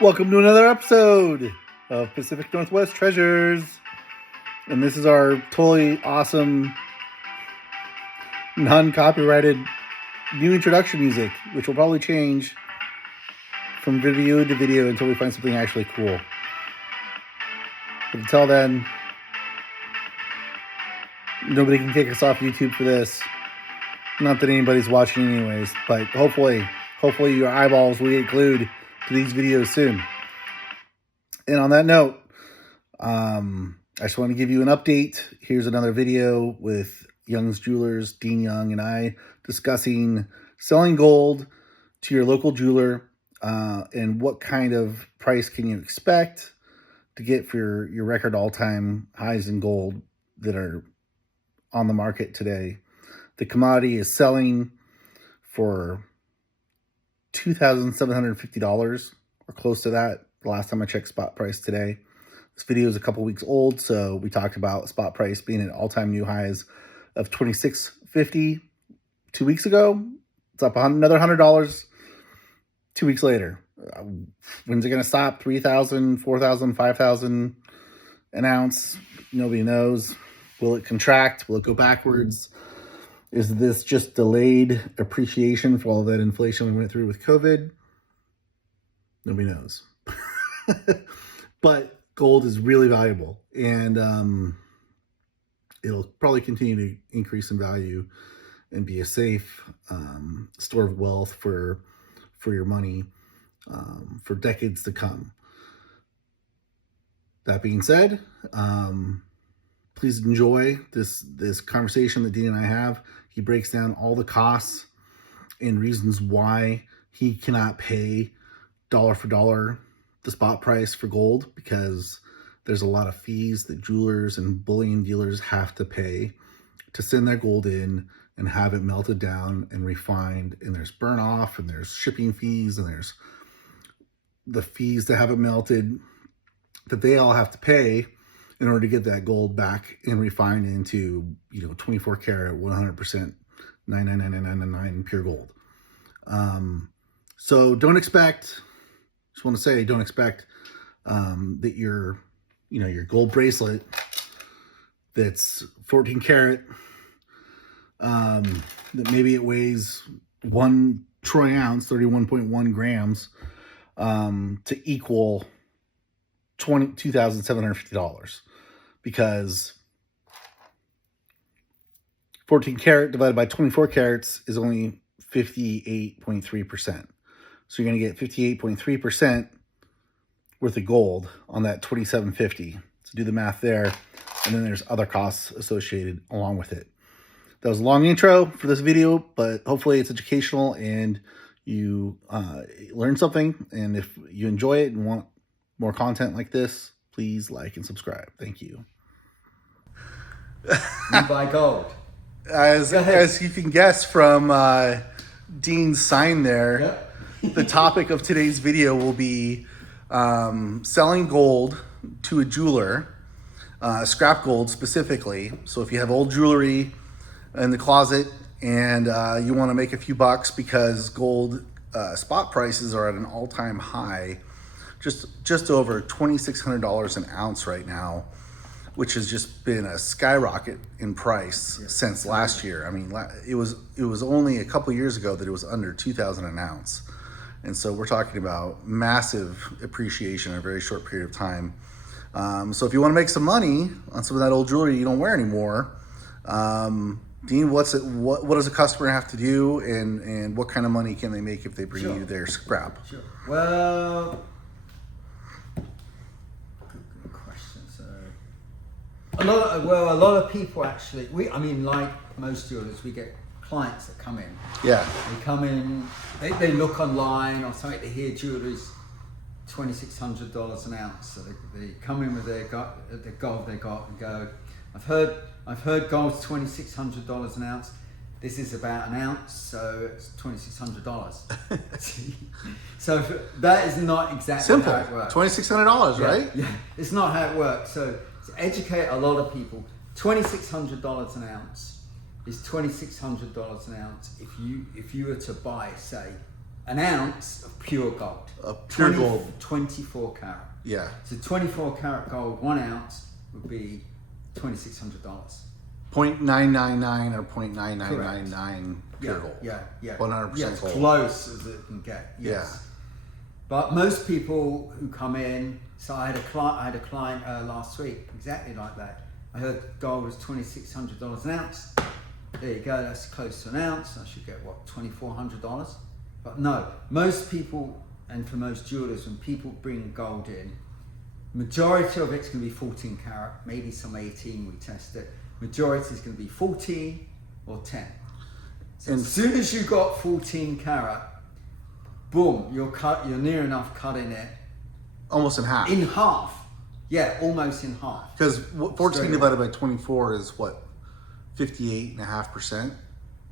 Welcome to another episode of Pacific Northwest Treasures. And this is our totally awesome, non-copyrighted new introduction music, which will probably change from video to video until we find something actually cool. But until then, nobody can take us off YouTube for this. Not that anybody's watching anyways, but hopefully your eyeballs will get glued to these videos soon. And on that note, I just want to give you an update. Here's another video with Young's Jewelers, Dean Young and I discussing selling gold to your local jeweler and what kind of price can you expect to get for your record all-time highs in gold that are on the market today. The commodity is selling for $2,750 or close to that. The last time I checked spot price today. This video is a couple weeks old, so we talked about spot price being at all-time new highs of $2,650 2 weeks ago. It's up another $100 2 weeks later. When's it going to stop? 3,000, 4,000, 5,000 an ounce? Nobody knows. Will it contract? Will it go backwards? Is this just delayed appreciation for all that inflation we went through with COVID? Nobody knows. But gold is really valuable, and it'll probably continue to increase in value and be a safe store of wealth for your money for decades to come. That being said, please enjoy this conversation that Dean and I have. He breaks down all the costs and reasons why he cannot pay dollar for dollar the spot price for gold, because there's a lot of fees that jewelers and bullion dealers have to pay to send their gold in and have it melted down and refined. And there's burn off, and there's shipping fees, and there's the fees to have it melted that they all have to pay in order to get that gold back and refined into, 24 karat, 100%, 99999 pure gold. So don't expect that your gold bracelet that's 14 karat, that maybe it weighs 1 troy ounce, 31.1 grams, to equal $2,750, because 14 karat divided by 24 carats is only 58.3%. So you're going to get 58.3% worth of gold on that $2,750. So do the math there, and then there's other costs associated along with it. That was a long intro for this video, but hopefully it's educational and you learn something. And if you enjoy it and want more content like this, please like and subscribe. Thank you. You buy gold. As you can guess from Dean's sign there, Yep. the topic of today's video will be selling gold to a jeweler, scrap gold specifically. So if you have old jewelry in the closet and you want to make a few bucks because gold spot prices are at an all-time high, just over $2,600 an ounce right now, which has just been a skyrocket in price since last year. I mean, it was only a couple years ago that it was under 2,000 an ounce. And so we're talking about massive appreciation in a very short period of time. So if you want to make some money on some of that old jewelry you don't wear anymore, Dean, what does a customer have to do, and what kind of money can they make if they bring you their scrap? Sure. Well, good question. So a lot of people actually. Like most jewelers, we get clients that come in. Yeah. They come in. They look online or something. They hear jewelry's $2,600 an ounce. So they come in with the gold they got and go, I've heard gold's $2,600 an ounce. This is about an ounce, so it's $2,600. So that is not exactly simple. how it works. $2,600, right? Yeah, it's not how it works. So to educate a lot of people, $2,600 an ounce is $2,600 an ounce if you were to buy, say, an ounce of pure gold. Pure gold. 24 carat. Yeah. So 24 karat gold, 1 ounce would be $2,600. 0.999 or 0.9999 pure gold. Yeah. 100% yeah, as gold. close as it can get. Yes. Yeah. But most people who come in, so I had a client last week, exactly like that. I heard gold was $2,600 an ounce. There you go, that's close to an ounce. I should get what, $2,400? But no, most people, and for most jewelers, when people bring gold in, majority of it's going to be 14 karat, maybe some 18. We test it. Majority is going to be 14 or 10. So And as soon as you got 14 karat, boom, you're near enough cutting it almost in half. in half. Yeah, almost in half. Because 14 Straight divided by 24 is what, 58.5%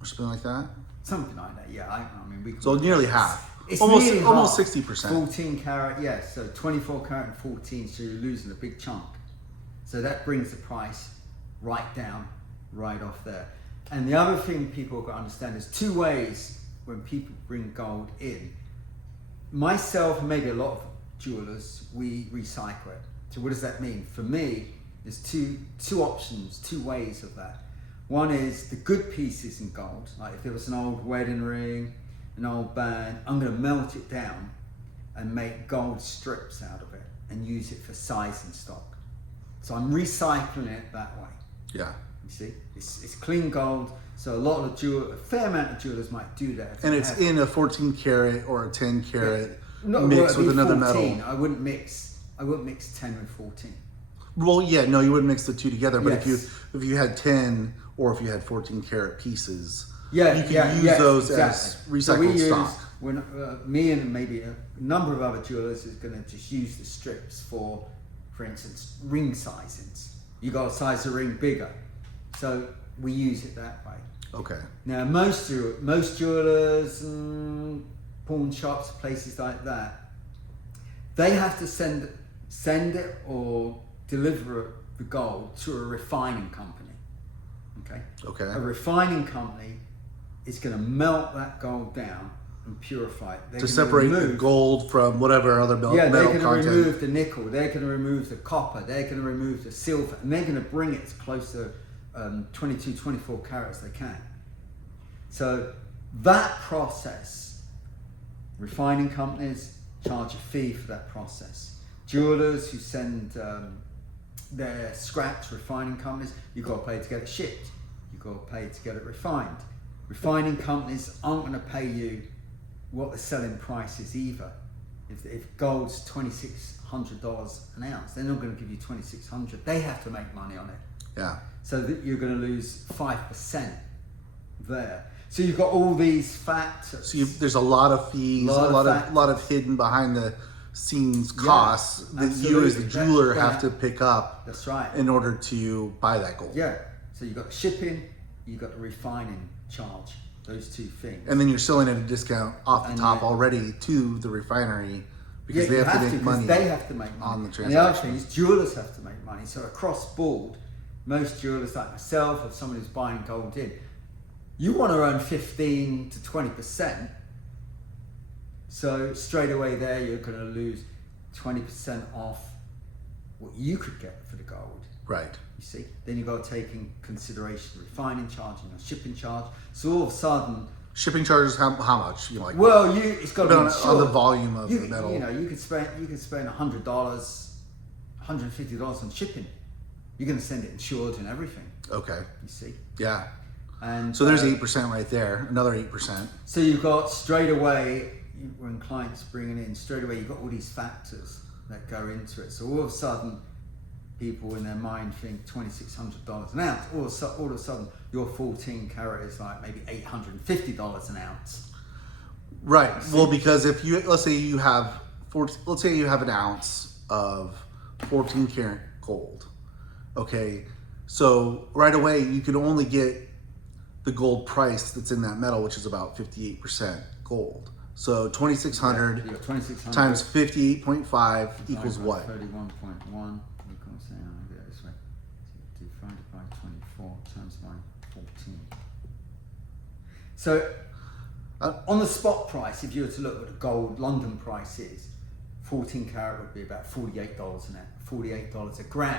or something like that. Something like that. Yeah, I mean we. So nearly half. It's almost nearly almost half. 60%. 14 karat, yes. So 24 karat and 14, so you're losing a big chunk. So that brings the price right down, right off there. And the other thing people got to understand is 2 ways when people bring gold in. Myself and maybe a lot of jewelers, we recycle it. So what does that mean? For me, there's two options, 2 ways of that. One is the good pieces in gold, like if it was an old wedding ring, an old band, I'm going to melt it down and make gold strips out of it and use it for sizing stock. So I'm recycling it that way. Yeah. You see, it's clean gold. So a lot of a fair amount of jewelers might do that. And it's in a 14 karat or a 10 karat No, mixed well, with it'd be another 14. metal. I wouldn't mix 10 with 14. Well, yeah, no, you wouldn't mix the two together. But Yes. if you had 10 or if you had 14 karat pieces, Yeah, you could yeah, use yeah, those exactly. as So recycled stock. When me and maybe a number of other jewelers is going to just use the strips for instance, ring sizings. You got to size the ring bigger, so we use it that way. Okay. Now, most jewelers, pawn shops, places like that, they have to send it or deliver the gold to a refining company. Okay. Okay. A refining company is going to melt that gold down and purify it. They're To gonna separate the remove- gold from whatever other Yeah, they're metal going to content. remove the nickel. They're going to remove the copper. They're going to remove the silver, and they're going to bring it as close to 22, 24 carats they can. So that process, refining companies charge a fee for that process. Jewelers who send their scrap to refining companies, you've got to pay to get it shipped. You've got to pay to get it refined. Refining companies aren't going to pay you what the selling price is either. If gold's $2,600 an ounce, they're not going to give you $2,600. They have to make money on it. Yeah. So that you're going to lose 5% there. So you've got all these factors. So there's a lot of fees, Lot a of lot of factors. hidden behind the scenes costs that you as the absolutely. jeweler That- have to pick up That's right. in order to buy that gold. Yeah. So you've got the shipping, you've got the refining charge. Those 2 things. And then you're selling at a discount off the And top then- already to the refinery because Yeah, they you have to make 'cause money. They have to make money on the And the other transaction. thing is jewelers have to make money. So across board, most jewelers like myself or someone who's buying gold in, you want to earn 15 to 20%. So straight away there, you're going to lose 20% off what you could get for the gold. Right. You see, then you've got to take in consideration the refining charge and the shipping charge. So all of a sudden, Shipping charges, how much? You know, like well, it's got to be on insured. the volume of you, the metal. You know, you could spend $100, $150 on shipping. You're going to send it insured and everything. Okay. You see, Yeah. and So there's 8% right there. Another 8%. So you've got straight away when clients bringing in straight away, you've got all these factors that go into it. So all of a sudden, people in their mind think $2,600 an ounce. All of a sudden, your 14 karat is like maybe $850 an ounce. Right. Well, because if you let's say you have an ounce of 14 karat gold. Okay. So right away you can only get the gold price that's in that metal, which is about 58% gold. So 2,600 You got 2,600 times 58.5 equals what? 31.1 equals this way. Divided by 24 times by 14. So On the spot price, if you were to look at what the gold London price is, 14 karat would be about $48 an ounce, $48 a gram.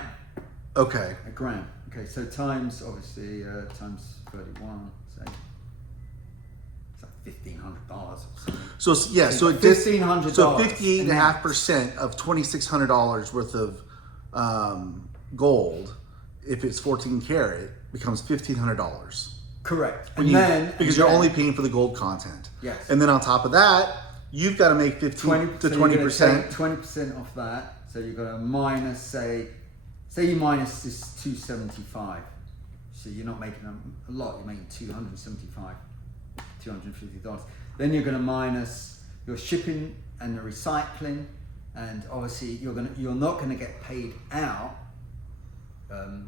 Okay. A gram. Okay, so times obviously times 31, say it's like $1,500 or something. So yeah, so it $1,500. So 58.5% of $2,600 worth of gold, if it's 14 karat, becomes $1,500. Correct. Because you're only paying for the gold content. Yes. And then on top of that, you've got to make 15 to 20%. 20% off that. So you've got to minus, say you minus this 275. So you're not making a lot. You're making $275, $250. Then you're going to minus your shipping and the recycling, and obviously you're not going to get paid out.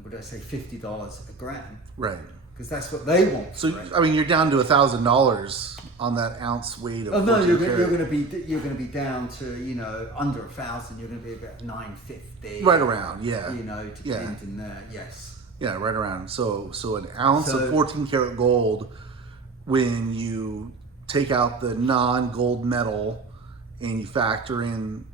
Would I say $50 a gram? Right. Because that's what they want. So I mean, you're down to $1,000 on that ounce weight of. Oh no, 14 you're karat. going to be down to under 1,000. You're going to be about 950. Right around, yeah. Depends in there. Yes. Yeah, right around. So an ounce So- of 14 karat gold, when you take out the non-gold metal and you factor in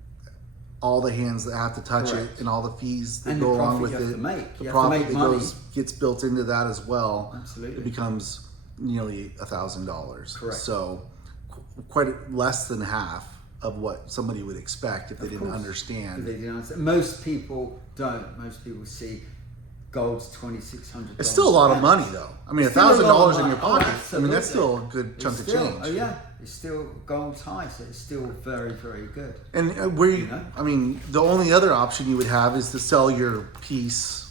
all the hands that have to touch Correct. it and all the fees that And the go along profit with you have it, to make. the You have to profit make that money. gets built into that as well. Absolutely. It becomes nearly $1,000. Correct. So quite less than half of what somebody would expect if they didn't course. understand. They didn't understand. Most people don't. Most people see gold's $2,600. It's still a lot of money, though. I mean, It's still a lot of $1,000 in money. your pocket. Oh, I mean, that's absolutely. still a good chunk It's of still, change. oh yeah, it's still gold's high, so it's still very, very good. And where you, know? I mean, the only other option you would have is to sell your piece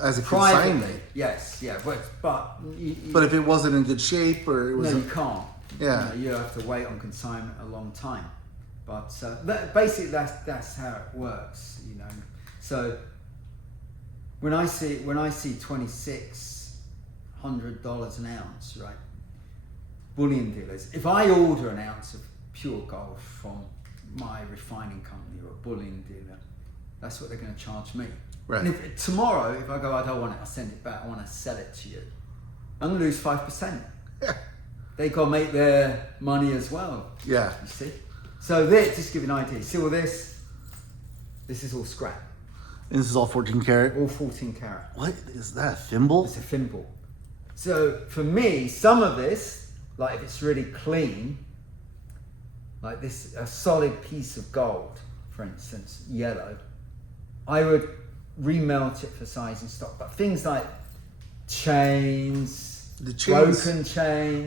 as a Privately, consignment. yes, yeah, but But if it wasn't in good shape or it was, no, you can't. Yeah. You have to wait on consignment a long time. But basically, that's how it works. So when I see $2,600 an ounce, right? Bullion dealers. If I order an ounce of pure gold from my refining company or a bullion dealer, that's what they're going to charge me. Right. And if tomorrow, if I go, I don't want it, I send it back, I want to sell it to you, I'm going to lose 5%. yeah, They got to make their money as well. yeah. You see? So this, just to give you an idea, see all this? This is all scrap. And this is all 14 karat. All 14 karat. What is that? A thimble? It's a thimble. So for me, some of this, like if it's really clean, like this, a solid piece of gold, for instance, yellow, I would remelt it for size and stock. But things like chains, The chains,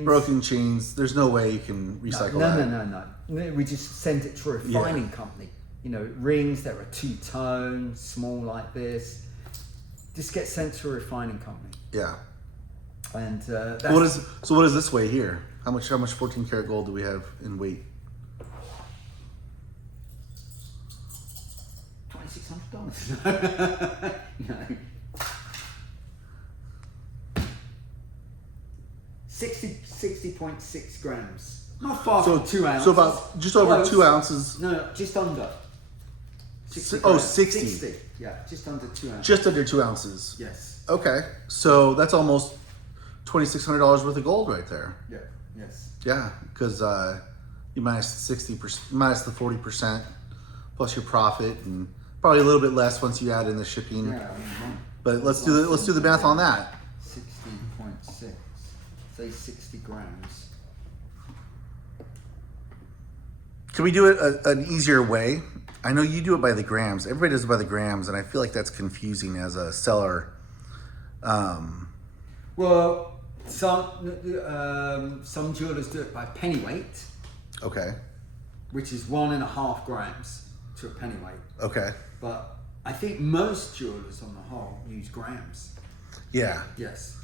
broken chains. chains. There's no way you can recycle that. No. We just send it to a refining company. Rings that are two-tone, small like this, just get sent to a refining company. Yeah. And that's, What is this weigh here? How much 14 karat gold do we have in weight? $2,600. No. 60.6 grams. Not far from 2 ounces. So about just over Close. 2 ounces. No, just under. 60 Oh, grams. 60. Yeah, just under 2 ounces. Just under 2 ounces. Yes. Okay. So that's almost $2,600 worth of gold right there. Yeah. Yes. Yeah, because you minus the 60%, minus the 40%, plus your profit, and probably a little bit less once you add in the shipping. Yeah. But let's do the math on that. 60.6. Say 60 grams. Can we do it an easier way? I know you do it by the grams. Everybody does it by the grams, and I feel like that's confusing as a seller. Well, some jewelers do it by pennyweight, Okay. which is 1.5 grams to a pennyweight. Okay. But I think most jewelers on the whole use grams. Yeah. Yes.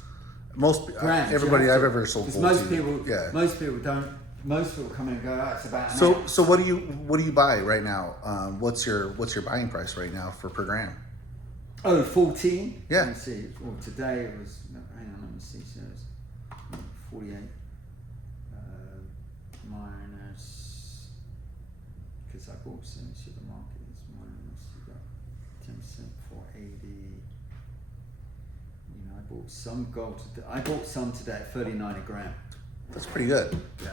Most Grams. everybody you have I've to- ever sold 'cause gold most to. people, Yeah. most people don't. Most people come in and go, oh, it's about an ounce. So what do you buy right now? What's your buying price right now for per gram? Oh, 14? Yeah. Let me see. Well, today it was, no, hang on, let me see. So it's 48 minus, because I bought some in the supermarket, it's minus, you got 10%, 480. I bought some gold today. I bought some today at 39 a gram. That's pretty good. Yeah.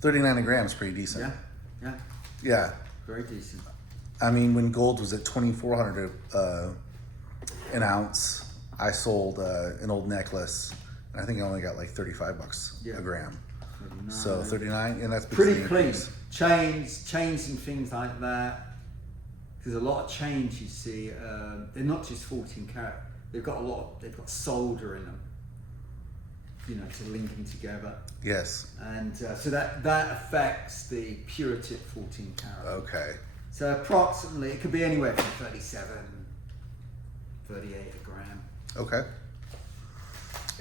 39 a gram is pretty decent. Yeah. Yeah. Yeah. Very decent. I mean, when gold was at 2,400 an ounce, I sold an old necklace, and I think I only got like $35 Yeah. a gram. 39. So 39, and that's Pretty the clean. increase. Chains and things like that. There's a lot of chains you see. They're not just 14 karat. They've got solder in them. You know, to link them together. Yes. And so that affects the purity of 14 karat. Okay. So approximately, it could be anywhere from 37, 38 a gram. Okay.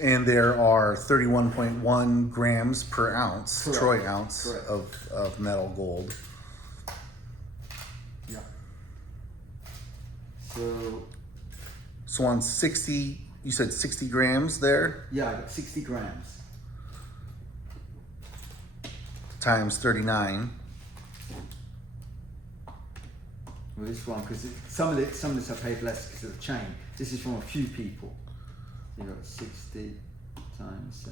And there are 31.1 grams per ounce, Correct. troy ounce Correct. of metal gold. Yeah. So, So on 60, you said 60 grams there yeah, I got 60 grams. times 39. Well, this one, because some of this I paid less because of the chain. This is from a few people. You got 60 times, say,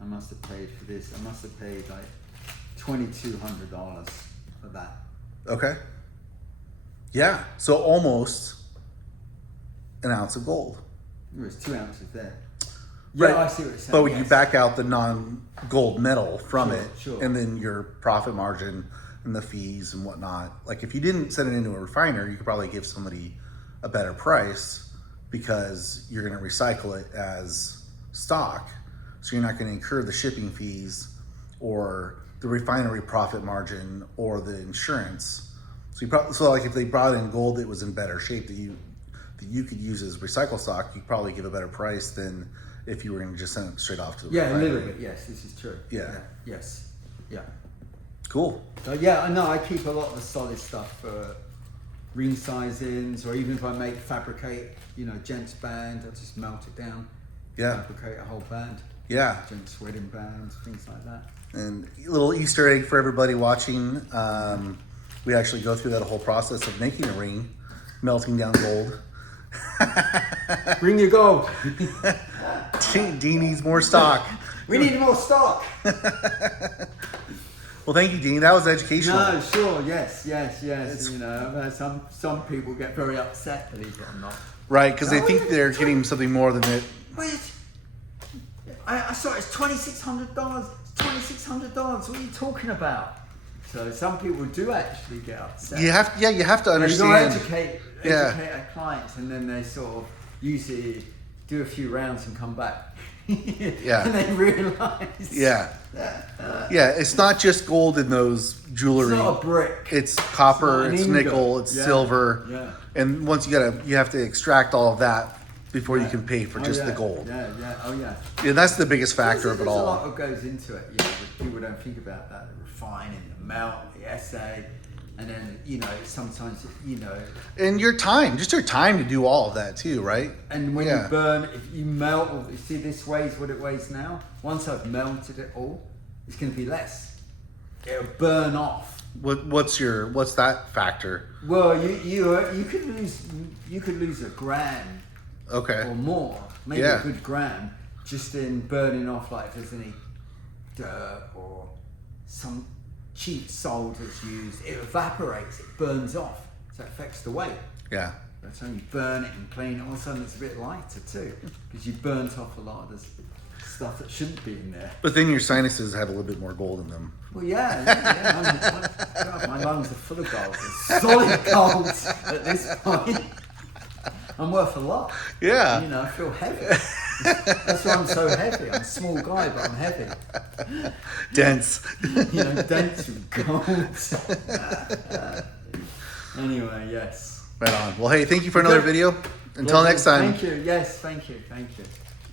I must have paid for this. I must have paid like $2,200 for that. Okay. Yeah. So almost an ounce of gold. It was 2 ounces there. Right. Yeah, I see what you're saying. But when you yes. back out the non-gold metal from Sure, it, sure. and then your profit margin and the fees and whatnot, like if you didn't send it into a refiner, you could probably give somebody a better price because you're going to recycle it as stock. So you're not going to incur the shipping fees or the refinery profit margin or the insurance. So so like if they brought in gold that was in better shape that you could use as recycle stock, you'd probably give a better price than if you were going to just send it straight off to the Yeah, a refinery. little bit. Yes, this is true. Yeah. Yes. Yeah. Cool. So yeah, I know. I keep a lot of the solid stuff for ring sizings, or even if I fabricate, gents band, I just melt it down. Yeah. Fabricate a whole band. Yeah. Gents wedding bands, things like that. And a little Easter egg for everybody watching. We actually go through that whole process of making a ring, melting down gold. Bring your gold. Dean needs more stock. We need more stock. Well, thank you, Dean. That was educational. No, sure, yes. Some people get very upset, believe it or not. Right, because they Oh, think yeah, they're totally. getting something more than it. Wait, I saw it's $2,600. It's $2,600. What are you talking about? So some people do actually get upset. You have to You understand. don't educate our clients, and then they sort of usually do a few rounds and come back. Yeah. And they realise. Yeah. Yeah, it's not just gold in those jewelry. It's not a brick. It's copper, It's not it's an ingot. nickel, it's Yeah. silver. Yeah. And once you have to extract all of that before you can pay for just the gold. Yeah, oh yeah. And that's the biggest factor of it There's a all. lot that goes into it. That people don't think about that. The refining, the melt, the assay, and then sometimes And your time to do all of that too, right? And when Yeah. you burn, if you melt, you see this weighs what it weighs now. Once I've melted it all, it's going to be less. It'll burn off. What's that factor? Well, you could lose a gram Okay. or more, maybe Yeah. a good gram, just in burning off. Like if there's any dirt or some cheap solder's used, it evaporates, it burns off, so it affects the weight. Yeah. By the time you burn it and clean it, all of a sudden it's a bit lighter too, because you burnt off a lot of the stuff that shouldn't be in there. But then your sinuses have a little bit more gold in them. Well, yeah. God, my lungs are full of gold. They're solid gold at this point. I'm worth a lot. Yeah. I feel heavy. That's why I'm so heavy. I'm a small guy, but I'm heavy. Dense. Dense with gold. Anyway, yes. Right on. Well, hey, thank you for another Good. video. Until next time. Thank you. Yes, thank you.